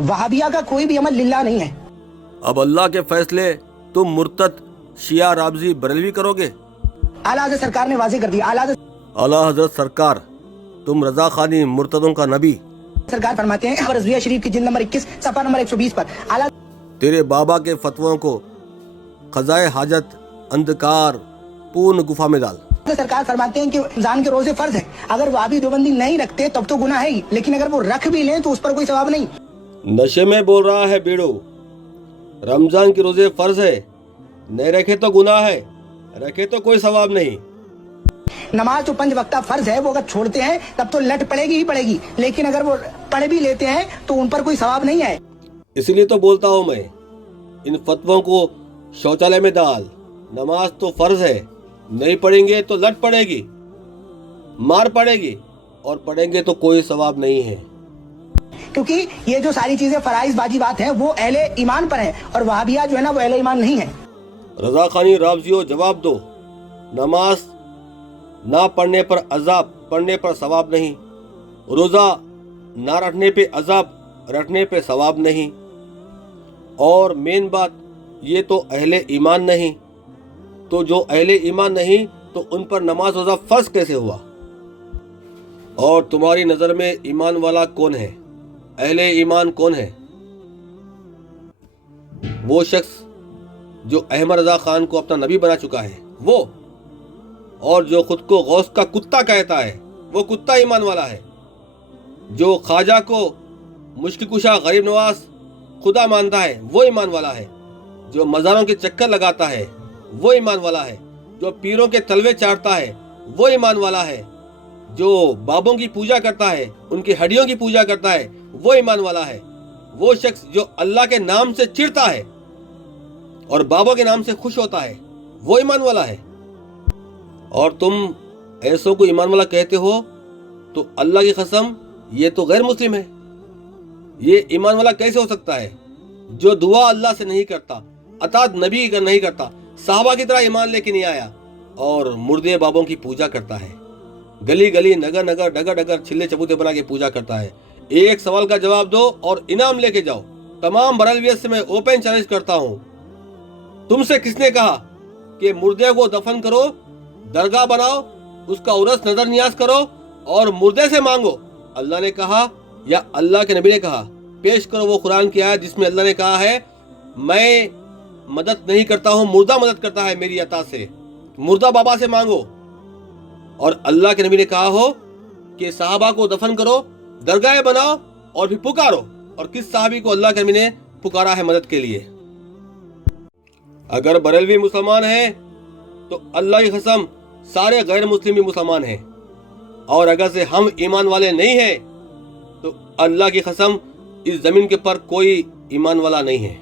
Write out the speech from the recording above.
वहाबिया का कोई भी अमल लिल्लाह नहीं है। अब अल्लाह के फैसले तुम मुर्तद शिया राबजी बरेलवी करोगे? आला हज़रत सरकार ने वाज़ेह कर दिया। आला हजरत सरकार, तुम रजा खानी मुर्तदों का नबी। सरकार फरमाते हैं रज़विया शरीफ की जिल्द नंबर 21 सफ़ा नंबर 120 पर, आला तेरे बाबा के फतवों को खजाए हाजत अंधकार पूर्ण गुफा में डाल। सरकार फरमाते हैं कि रमजान के रोजे फर्ज है। अगर वहाबी देवबंदी नहीं रखते तब तो गुनाह है ही, लेकिन अगर वो रख भी लें तो उस पर कोई सवाब नहीं। नशे में बोल रहा है बेड़ो, रमजान के रोजे फर्ज है, नहीं रखे तो गुनाह है, रखे तो कोई सवाब नहीं। नमाज तो 5 वक्ता फर्ज है, वो अगर छोड़ते हैं तब तो लट पड़ेगी ही पड़ेगी, लेकिन अगर वो पढ़ भी लेते हैं तो उन पर कोई सवाब नहीं है। इसलिए तो बोलता हूँ मैं, इन फतवों को शौचालय में डाल। नमाज तो फर्ज है, नहीं पढ़ेंगे तो लट पड़ेगी, मार पड़ेगी, और पढ़ेंगे तो कोई सवाब नहीं है। क्योंकि ये जो सारी चीजें फराइज वाजिबात हैं वो अहले ईमान पर हैं, और वहाबिया जो है ना वो अहले ईमान नहीं है। रजा खानी राबजियो जवाब दो, नमाज ना पढ़ने पर अजाब, पढ़ने पर सवाब नहीं। रोजा ना रखने पे अजाब, रखने पे सवाब नहीं। और मेन बात, ये तो अहले ईमान नहीं, तो जो अहले ईमान नहीं तो उन पर नमाज रोजा फर्ज कैसे हुआ? और तुम्हारी नजर में ईमान वाला कौन है? अहले ईमान कौन है? वो शख्स जो अहमद रजा खान को अपना नबी बना चुका है वो, और जो खुद को गौस का कुत्ता कहता है वो कुत्ता ईमान वाला है। जो ख्वाजा को मुश्किल कुशा गरीब नवाज खुदा मानता है वो ईमान वाला है। जो मज़ारों के चक्कर लगाता है वो ईमान वाला है। जो पीरों के तलवे चाटता है वो ईमान वाला है। जो बाबों की पूजा करता है, उनकी हड्डियों की पूजा करता है वो ईमान वाला है। वो शख्स जो अल्लाह के नाम से चिढ़ता है और बाबा के नाम से खुश होता है वो ईमान वाला है। और तुम ऐसों को ईमान वाला कहते हो तो अल्लाह की कसम ये तो गैर मुस्लिम है। ये ईमान वाला कैसे हो सकता है जो दुआ अल्लाह से नहीं करता, अतात नबी का नहीं करता, साहबा की तरह ईमान लेके नहीं आया, और मुर्दे बाबों की पूजा करता है, गली गली नगर नगर डगर डगर छिल्ले चबूते बना के पूजा करता है। एक सवाल का जवाब दो और इनाम लेके जाओ। तमाम बरेलवियत से मैं ओपन चैलेंज करता हूँ, तुमसे किसने कहा कि मुर्दे को दफन करो, दरगाह बनाओ, उसका उरस नजर नियाज करो और मुर्दे से मांगो? अल्लाह ने कहा या अल्लाह के नबी ने कहा? पेश करो वो कुरान की आयत जिसमें अल्लाह ने कहा है मैं मदद नहीं करता हूँ, मुर्दा मदद करता है मेरी अता से, मुर्दा बाबा से मांगो। और अल्लाह के नबी ने कहा हो कि साहबा को दफन करो, दरगाह बनाओ और फिर पुकारो। और किस साहबी को अल्लाह के नबी ने पुकारा है मदद के लिए? अगर बरेलवी मुसलमान है तो अल्लाह की कसम सारे गैर मुस्लिम भी मुसलमान हैं, और अगर से हम ईमान वाले नहीं हैं तो अल्लाह की कसम इस जमीन के पर कोई ईमान वाला नहीं है।